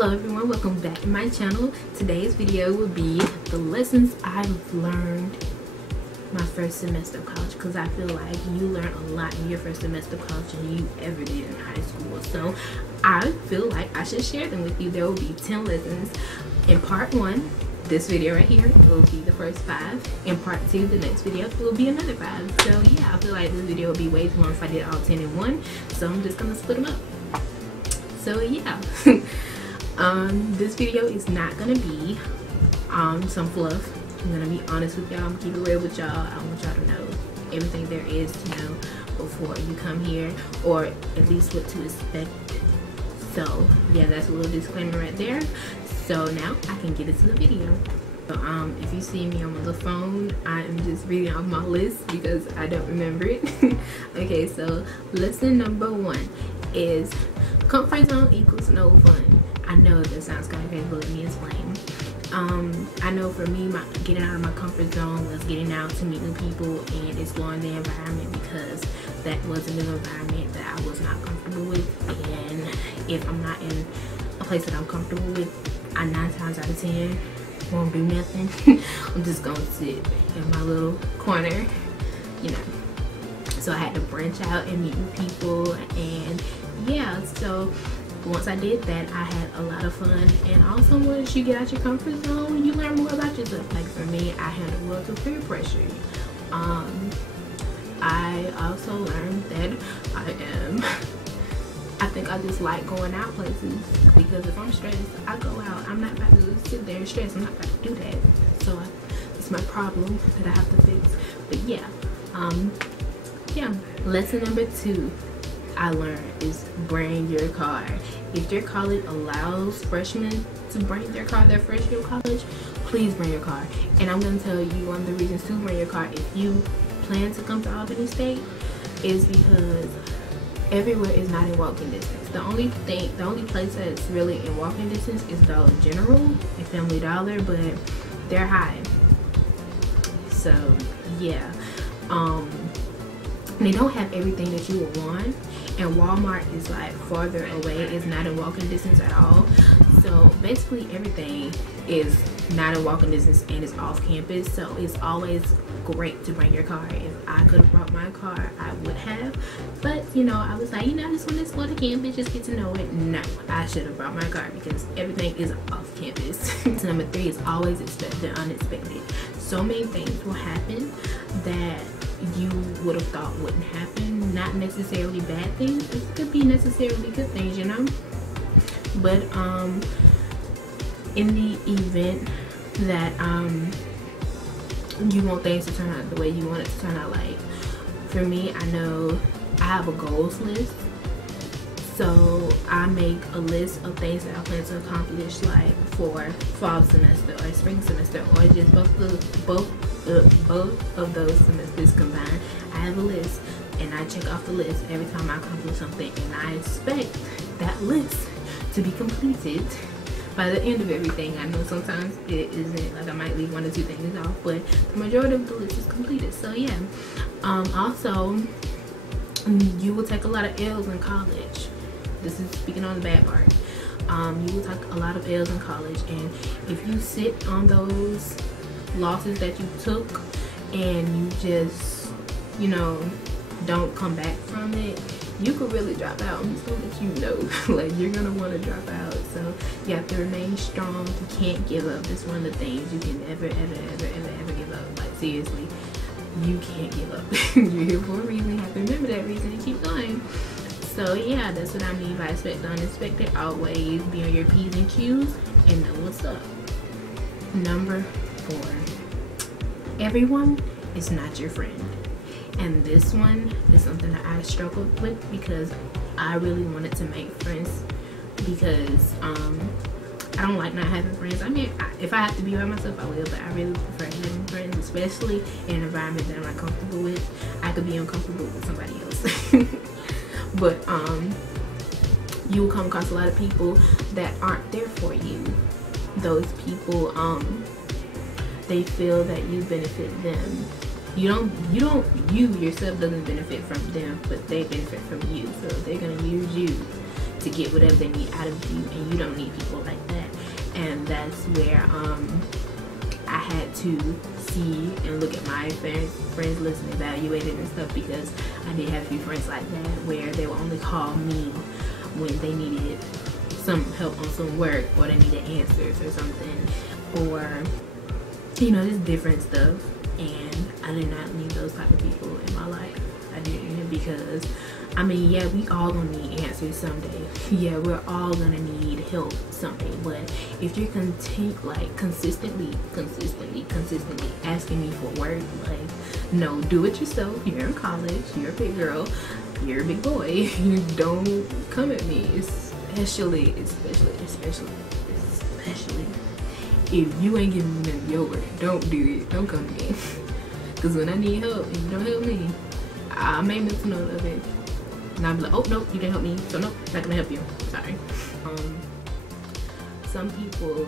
Hello everyone, welcome back to my channel. Today's video will be the lessons I've learned my first semester of college, because I feel like you learn a lot in your first semester of college than you ever did in high school. So I feel like I should share them with you. There will be 10 lessons in part 1. This video right here will be the first 5. In part 2, the next video will be another 5. So yeah, I feel like this video would be way too long if I did all 10 in one. So I'm just gonna split them up. So yeah. This video is not gonna be some fluff. I'm gonna be honest with y'all. I'm gonna keep it real with y'all. I want y'all to know everything there is to know before you come here, or at least what to expect. So yeah, that's a little disclaimer right there. So now I can get into the video. So, if you see me on the phone, I am just reading off my list because I don't remember it. Okay, so lesson number 1 is comfort zone equals no fun. I know that sounds kind of crazy, but let me explain. I know for me, getting out of my comfort zone was getting out to meet new people and exploring the environment, because that was a new environment that I was not comfortable with. And if I'm not in a place that I'm comfortable with, I 9 times out of 10 won't do nothing. I'm just gonna sit in my little corner, you know. So I had to branch out and meet new people, and yeah, so once I did that, I had a lot of fun. And also, once you get out your comfort zone, you learn more about yourself. Like for me, I handle lots of peer pressure. I also learned that I think I just like going out places, because if I'm stressed, I go out. I'm not about to sit there and stress. I'm not about to do that. So it's my problem that I have to fix. But yeah, yeah. Lesson number 2 I learned is bring your car. If your college allows freshmen to bring their car their first year of college, please bring your car. And I'm gonna tell you one of the reasons to bring your car if you plan to come to Albany State is because everywhere is not in walking distance. The only place that's really in walking distance is Dollar General and Family Dollar, but they're high. So yeah, they don't have everything that you would want, and Walmart is like farther away. It's not in walking distance at all. So basically everything is not in walking distance and it's off campus. So it's always great to bring your car. If I could have brought my car, I would have, but you know, I was like, you know, I just want to explore the campus, just get to know it. No, I should have brought my car because everything is off campus. So number 3 is always expect the unexpected. So many things will happen that you would have thought wouldn't happen. Not necessarily bad things, it could be necessarily good things, you know. But in the event that you want things to turn out the way you want it to turn out, like for me, I know I have a goals list, so I make a list of things that I plan to accomplish, like for fall semester or spring semester, or just both of those semesters combined. I have a list and I check off the list every time I accomplish something, and I expect that list to be completed by the end of everything. I know sometimes it isn't, like I might leave 1 or 2 things off, but the majority of the list is completed. So yeah, also you will take a lot of L's in college. This is speaking on the bad part. You will take a lot of L's in college, and if you sit on those losses that you took and you just, you know, don't come back from it, you could really drop out. I'm just gonna let you know, like, you're gonna want to drop out. So you have to remain strong. You can't give up. It's one of the things you can never ever give up. Like seriously, you can't give up. You're here for a reason. You have to remember that reason and keep going. So yeah, that's what I mean by expect the unexpected. Always be on your P's and Q's and know what's up. Number 4, everyone is not your friend. And this one is something that I struggled with, because I really wanted to make friends, because I don't like not having friends. I mean, if I have to be by myself, I will, but I really prefer having friends, especially in an environment that I'm not comfortable with. I could be uncomfortable with somebody else. But you will come across a lot of people that aren't there for you. Those people, they feel that you benefit them. You yourself doesn't benefit from them, but they benefit from you. So they're gonna use you to get whatever they need out of you, and you don't need people like that. And that's where I had to see and look at my friends list and evaluate it and stuff, because I did have a few friends like that where they would only call me when they needed some help on some work, or they needed answers or something, or you know, just different stuff. And I did not need those type of people in my life. I didn't, because I mean, yeah, we all gonna need answers someday. Yeah, we're all gonna need help someday. But if you're consistently asking me for work, like, no, do it yourself. You're in college, you're a big girl, you're a big boy. You don't come at me, especially if you ain't giving me none of your work. Don't do it. Don't come to me. Because when I need help and you don't help me, I may make a note of it. And I'll be like, oh, nope, you didn't help me. So, nope, not going to help you. Sorry. Some people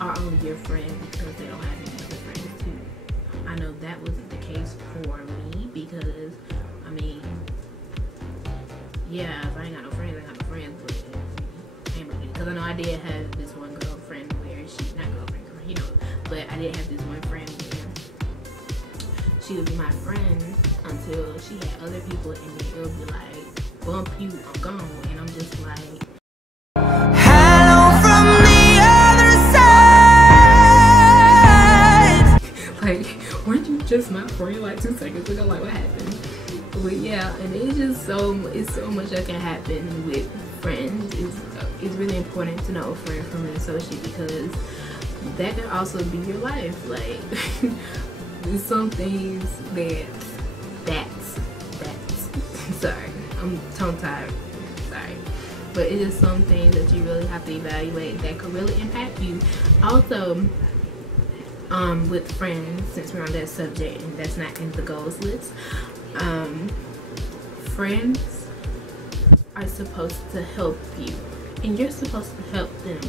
are only your friend because they don't have any other friends, too. I know that wasn't the case for me, because, I mean, yeah, if I ain't got no friends, I ain't got no friends. But, because I know I did have this one girlfriend where not girlfriend, you know, but I did have this one friend where she would be my friend until she had other people, and then it would be like, bump you, I'm gone. And I'm just like, hello from the other side. Like, weren't you just my friend like 2 seconds ago? Like, what happened? But yeah, and it's so much that can happen with friends. It's really important to know a friend from an associate, because that can also be your life. Like, there's some things that's sorry, I'm tongue tied, sorry, but it is some things that you really have to evaluate that could really impact you. Also, with friends, since we're on that subject and that's not in the goals list, friends are supposed to help you, and you're supposed to help them.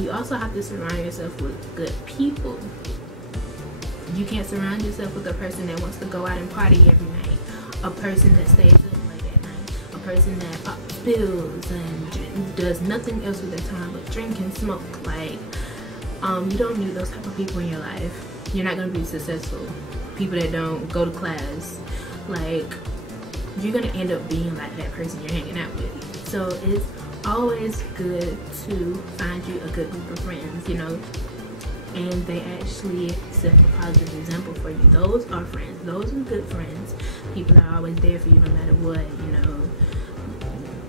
You also have to surround yourself with good people. You can't surround yourself with a person that wants to go out and party every night, a person that stays up late at night, a person that pops pills and does nothing else with their time but drink and smoke. Like, you don't need those type of people in your life. You're not going to be successful. People that don't go to class, like, you're going to end up being like that person you're hanging out with. So it's always good to find you a good group of friends, you know, and they actually set a positive example for you. Those are friends. Those are good friends. People that are always there for you no matter what, you know.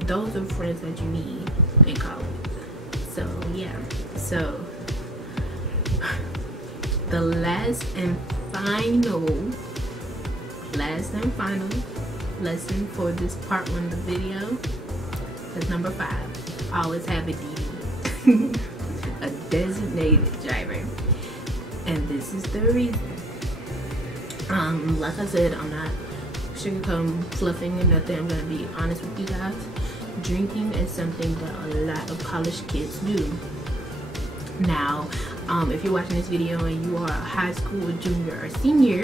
Those are friends that you need in college. So yeah. So the last and final lesson for this part 1 of the video is number 5. Always have a DD. A designated driver. And this is the reason. Like I said, I'm not sugarcoating, fluffing, or nothing. I'm gonna be honest with you guys. Drinking is something that a lot of college kids do. Now, if you're watching this video and you are a high school junior or senior,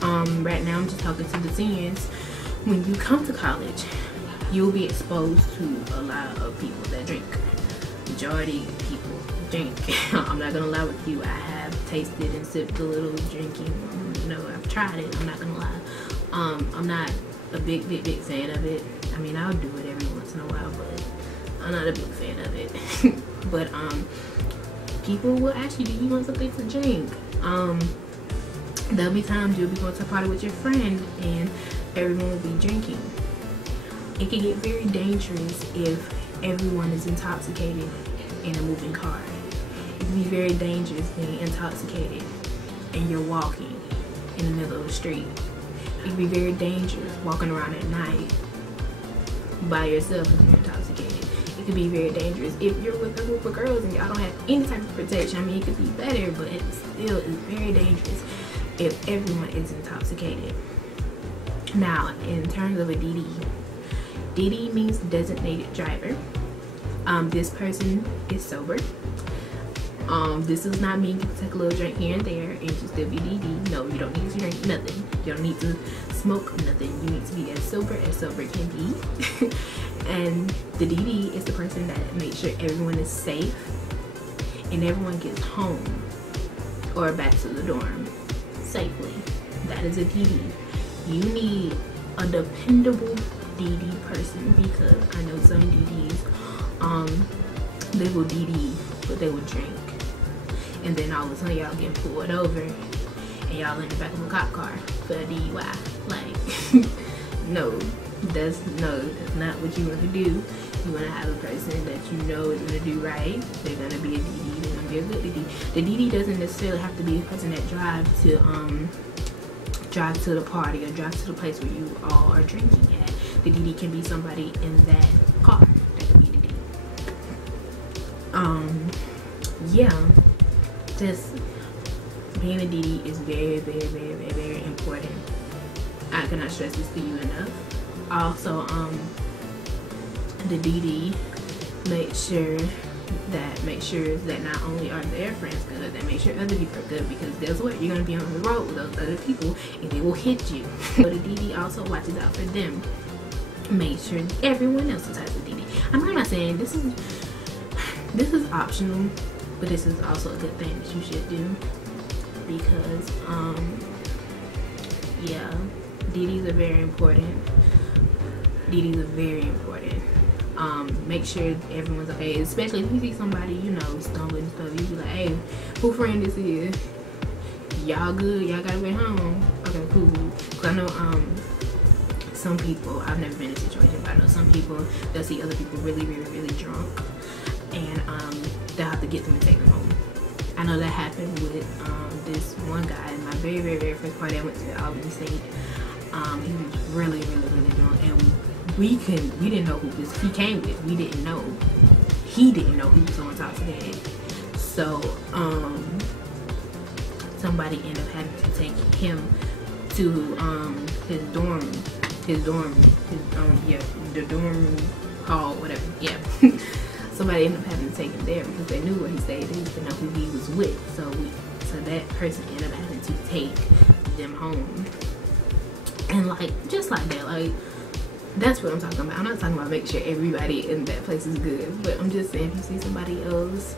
right now I'm just talking to the seniors. When you come to college, you'll be exposed to a lot of people that drink. Majority of people drink. I'm not gonna lie with you. I have tasted and sipped a little drinking. You know, I've tried it. I'm not gonna lie. I'm not a big fan of it. I mean, I'll do it every once in a while, but I'm not a big fan of it. But people will ask you, do you want something to drink? There'll be times you'll be going to a party with your friend and everyone will be drinking. It can get very dangerous if everyone is intoxicated in a moving car. It can be very dangerous being intoxicated and you're walking in the middle of the street. It can be very dangerous walking around at night by yourself if you're intoxicated. It could be very dangerous if you're with a group of girls and y'all don't have any type of protection. I mean, it could be better, but it still is very dangerous if everyone is intoxicated. Now, in terms of a DD, DD means designated driver. This person is sober. This does not mean you can take a little drink here and there and just still be DD. No, you don't need to drink nothing. You don't need to smoke nothing. You need to be as sober can be. And the DD is the person that makes sure everyone is safe and everyone gets home or back to the dorm safely. That is a DD. You need a dependable DD person, because I know some DDs, they will DD, but they will drink, and then all of a sudden y'all getting pulled over and y'all in the back of a cop car for a DUI. Like, no, that's not what you want to do. You want to have a person that you know is going to do right. They're going to be a DD. They're going to be a good DD. The DD doesn't necessarily have to be a person that drives to the party or drive to the place where you all are drinking at. The DD can be somebody in that car. That could be the DD. Yeah, just being a DD is very important. I cannot stress this to you enough. Also, the DD makes sure that not only are their friends good, they make sure other people are good, because guess what? You're gonna be on the road with those other people and they will hit you. So the DD also watches out for them. Make sure everyone else has a DD. I'm not saying this is optional, but this is also a good thing that you should do, because yeah, DDs are very important. DDs are very important. Make sure everyone's okay, especially if you see somebody, you know, stumbling and stuff. You be like, hey, who friend this is? Y'all good? Y'all gotta go home? Okay, cool. Cause I know some people, I've never been in a situation, but I know some people, they'll see other people really drunk, and they'll have to get them and take them home. I know that happened with this one guy in my very first party I went to Albany State. He was really drunk, and we didn't know who he came with. We didn't know. He didn't know who was on top of that. So somebody ended up having to take him to his dorm, the dorm hall, whatever. Yeah. Somebody ended up having to take him there because they knew where he stayed. They didn't know who he was with. So that person ended up having to take them home. And like, just like that, like, that's what I'm talking about. I'm not talking about make sure everybody in that place is good, but I'm just saying, if you see somebody else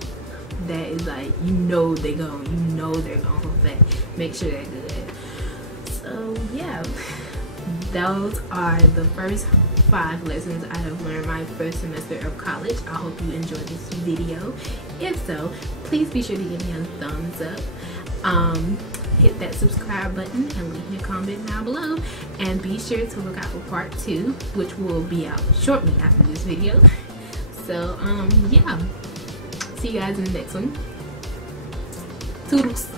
that is like, you know they're going for that, make sure they're good. So yeah, those are the first 5 lessons I have learned my first semester of college. I hope you enjoyed this video. If so, please be sure to give me a thumbs up. Hit that subscribe button and leave me a comment down below, and be sure to look out for part 2, which will be out shortly after this video. So yeah, see you guys in the next one. Toodles.